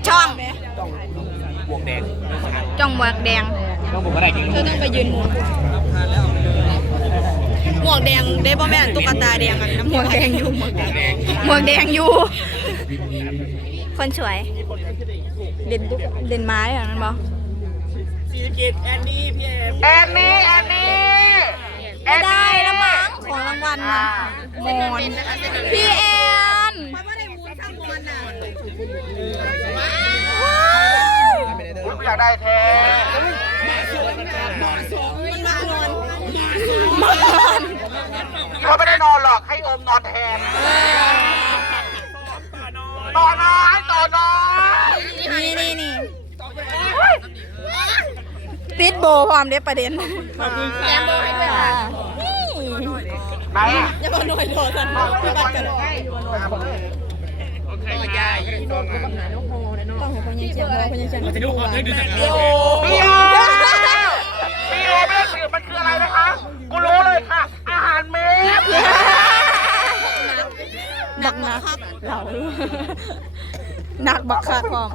ดช่อง บวกแดงจ้องหมวกแดง ต้องผมก็ได้จริงเธอต้องไปยืนหมวกหมวกแดงได้ป่ะแม่ตุ๊กตาแดงอะน้ำหมวกแดงอยู่หมวกแดงหมวกแดงอยู่ คนสวย เด่นเด่นไม้เหรอนั่นบอสี่สิบเจ็ดแอนนี่พี่เอ็มแอนนี่แอนนี่แอนได้นี่แล้วมั้งของรางวัลนะมอนพี่แอนอุ๊ ยกูอยากได้แท้มอนเขาไม่ได้นอนหรอกให้อมนอนแทนต่อน้อยต่อน้อยนี่นี่นี่ติดโบพร้อมเด้ประเด็นแกมโบให้ด้วยค่ะนี่ไหนอะอย่ามาหน่อยโดนกันพี่บัตรกันโอเคยายนอนมา ต้องให้พญาเชียงพญาเชียงจะดูความได้ดูจากพี่โอพี่โอไม่ได้สืบมันคืออะไรนะคะ กูรู้เลยค่ะ อาหารเม็ดหนักนะเราหนักบักคักพร้อม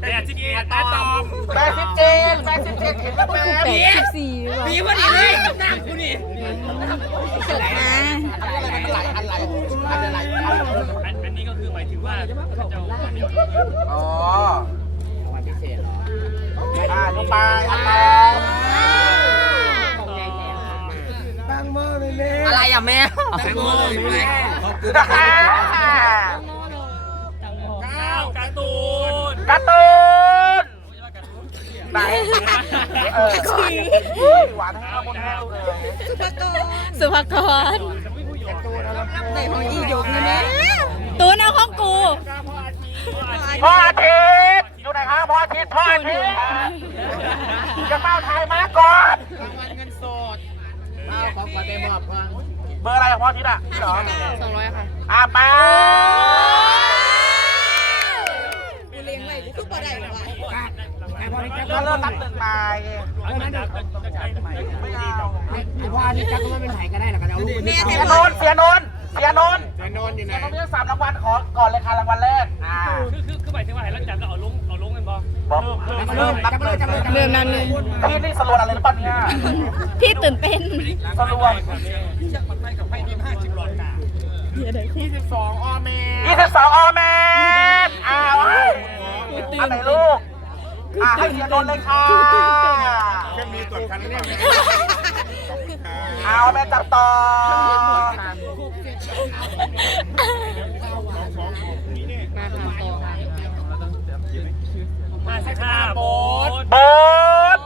แปดสิบเอ็ดตาตอมแปดสิบเจ็ดแปดสิบเจ็ดเห็นแล้วแม่แปดสิบสี่หรือเปล่ามีพอดีเลยน้ำกูนี่อ่าอันไหลอันไหลอันไหลอั นนี้ก็คือหมายถึงว่าเจ้าอ๋ออ่าลงไปอันไหลอะไรอะแม่ตั้งมือเลยอ่าข้าวการ์ตูนการ์ตูนไหนเออหวานให้ข้าวบนแห้งเลยสุภกรในของอีหยกนะแม่ ตูนเอาของกูพ่ออาทิตย์อยู่ไหนครับพ่ออาทิตย์พ่ออาทิตย์จะเฝ้าไทยมาก่อนเบอร์อะไรพ่ออาทิตย์อะนี่เหรอสองร้อยค่ะอะไปกูเลี้ยงไว้กูคือบ่ได้หรอวะก็เริ่มนับหนึ่งใหม่ไม่เอาพ่อนี่จักก็ไม่เป็นไผ่ก็ได้หรอกกันเอาลูกแม่เสีแท้ยนนท์เสียนนท์ เสียนนท์จะนอนอยู่ไหนเสียนนท์มีสามรางวัลขอก่อนเลยค่ะรางวัลแรกอ่าคือคือคือหมายถึงว่าให้เราจับแล้วเอาลงเอาลงกันบ่บอกเริ่มนับหนึ่งเริ่มนั้นเลยพี่นี่สรวนอะไรหรือเปล่าเนี่ยพี่ตื่นเต้นสรวนยี่สิบสองออเมยี่สิบสองออแมนอ้าวอันไหนลูกอ่าให้เสียนนท์เลยค่ะเครื่องมีตรวจคันเนี่ยเอาแม่จับต่อ ห้าสิบห้าโบสโบ๊ท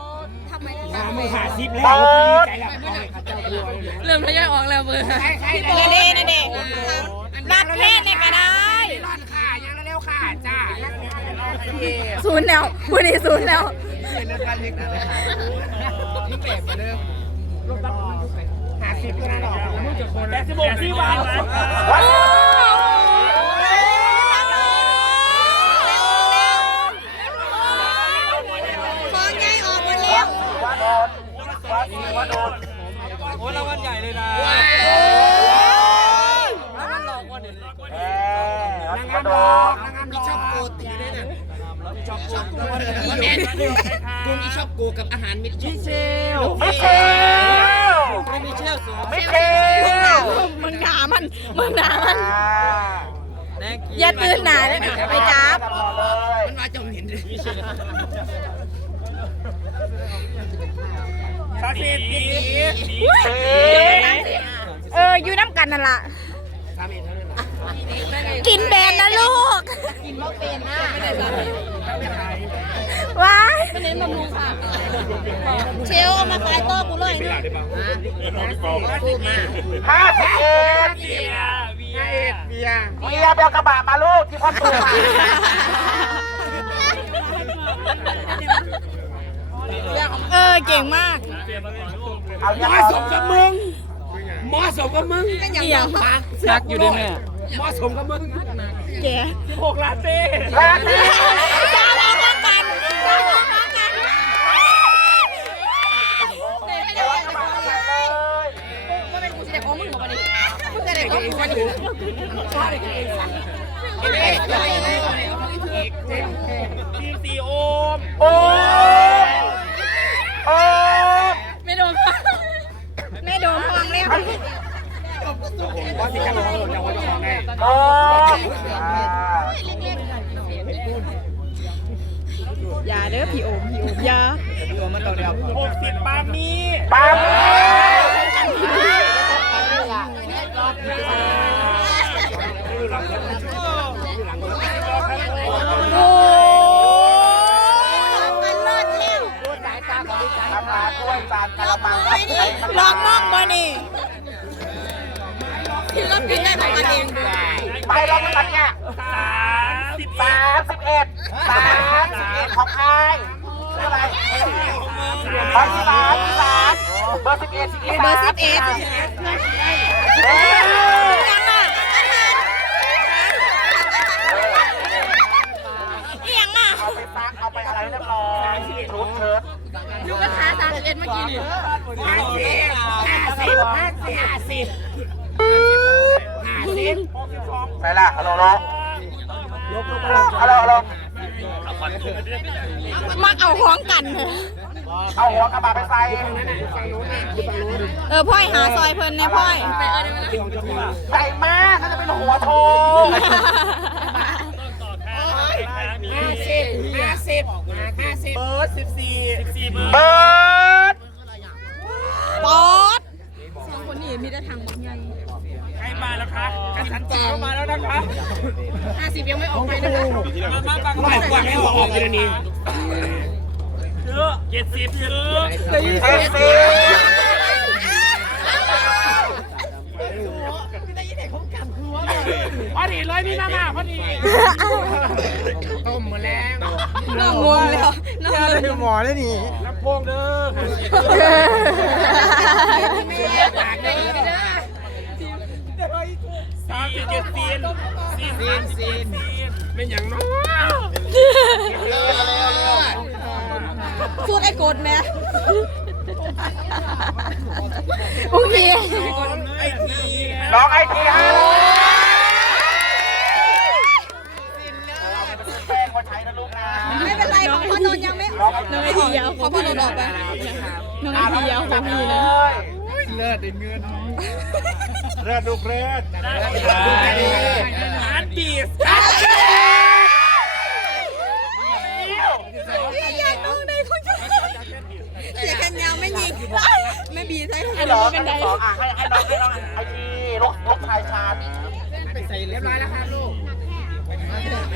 ไม่หาซิปแล้วโบ๊ทใจแล้วเจ้าตัวเริ่มทยอยออกแล้วเบอร์ใครใครนั่นเด้นั่นเด้รัดเพศในก็ได้ร้อนค่ะยังเร็วค่ะจ้าศูนย์แล้วพูดดีศูนย์แล้วเป็นเรื่องการเลี้ยงเลยค่ะนี่เปลี่ยนไปเดิมหาซิปก็ได้หรอกแปดสิบหกที่วาง วัด ฟองใหญ่ออกหมดแล้ว วัดโดน วัดวัดโดนโอ้รางวัลใหญ่เลยนะเออวัดโดนนางงามมีชอบโกตีด้วยนะชอบโกแม่กลุ่มอีชอบโกกับอาหารมิตรเชลมิเชลมิเชลสูงมิเชลมึงด่ามันมึงด่ามันอ่าอย่าตื่นหนาเลยไปจับต่อเลยมันมาจมเห็นเลย ชาติดีสีเอออยู่น้ำกันนั่นล่ะ สามเอ็ดเท่านั้นกินแบนนะลูก กินบ่เป็นนะว้ายเชลเอามาขายต่อกูเลยห้าสิบเอ็ดเบียร์เบียห้าเอ็ดร์เบียร์เบียร์เบลกระบะมาลูกที่พ่อปลูกมา เออเก่งมากเอาเหยังมาะสมกับมึงเหมาะสมกับมึงเกี่ยงซักอยู่ด้วยแม่เหมาะสมกับมึงแกหกลาเต้ลาเต้จ้าเราต้องกันจ้าเราต้องกันแต่ของมึงบอกว่าดิมึงจะได้ของกูมาดิเอ้ย ทีมสีโอมโอ้โอ้ไม่โดนไม่โดนทองแล้วว่าสิกันเราจะว่าจะของได้โอ้อย่าเด้อพี่โอมพี่โอมอย่าหกสิบปามีปาม บอร์สามสามเบอร์สิบเอ็ดเบอร์สิบเอ็ดเอ้ยงอะเอียงอะเอาไปซักเอาไปอะไรเรียบร้อยชุดเชิ้ตยูกระทะสามสิบเอ็ดเมื่อกี้นี่ห้าสิบห้าสิบห้าสิบห้าสิบห้าสิบไปละฮัลโหลฮัลโหลฮัลโหลฮัลโหล มักเอาห้องกันเถอะเอาหัวกระบะไปใส่เออพ่อยหาซอยเพิ่นในพ่อยใส่มากน่าจะเป็นหัวโทห้าสิบห้าสิบห้าสิบเบิร์ดสิบสี่สิบสี่เบิร์ดเบิร์ด ปอดสองคนนี้มีแต่ทางบักใหญ่ ใครมาแล้วคะกระสันจีเข้ามาแล้วนะคะ ห้าสิ บยังไม่ออกไปนะคะมามาฟังไม่กว่าให้ออกไปเดี๋ยวนี้เยอะเจ็ดสิบเยอะเซ็กซี่พอดีเลยนี่มามาพอดีต้มหมดแล้วน้องงงแล้วน้องงงหมอได้นี่ลำโพงเด้อสามสิบเจ็ดซีน ซีนซีนซีนเป็นอย่างน้อยพูดไอ้โกดแม่โอเคไอ้ทีน้องไอทีฮะแป้งมาใช้นะลูกนะไม่เป็นไรของพ่อโดนยังไม่น้องไอทียาวของพ่อโดนออกไปน้องไอทียาวของพี่นะเลือดลูกเลือดฮาร์ดบีส พี่ยายน้องในคนจะเสียกันยาวไม่ยิงไม่บีใช่ไหม ให้น้องให้น้องอะให้ให้น้องให้น้องไอทีลูกลูกชายชาญ เรียบร้อยแล้วครับลูก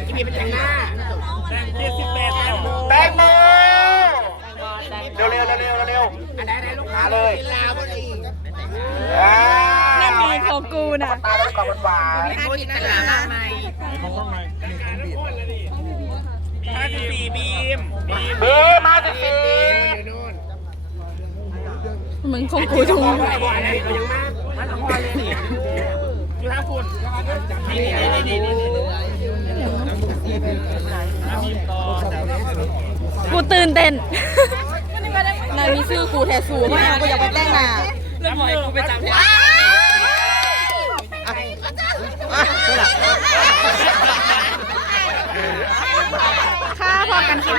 ที่มีเป็นแต่งหน้าแบ่งเจ็ดสิบแปดแล้วแตงโมเร็วเร็วเร็วเร็วเร็วอันไหนไหนลูกหาเลยลาวดีอ่านั่นมีของกูน่ะตาเป็นกรอบหวานโคตรตลาดมาใหม่ห้าสิบสี่บีมบีมเบ้มาสิสิอยู่นู่นมึงของกูทุง ไอ้บ่ออะไรก็ยังมามันของพ่อเลยนี่อยู่ห้าฝุ่นนี่นี่นี่นี่กูตื่นเต้นนายมีชื่อกูแทสูมากูอยากไปแต่งหน้าแล้วหมอยกูไปจับค่ะพอกันคลิป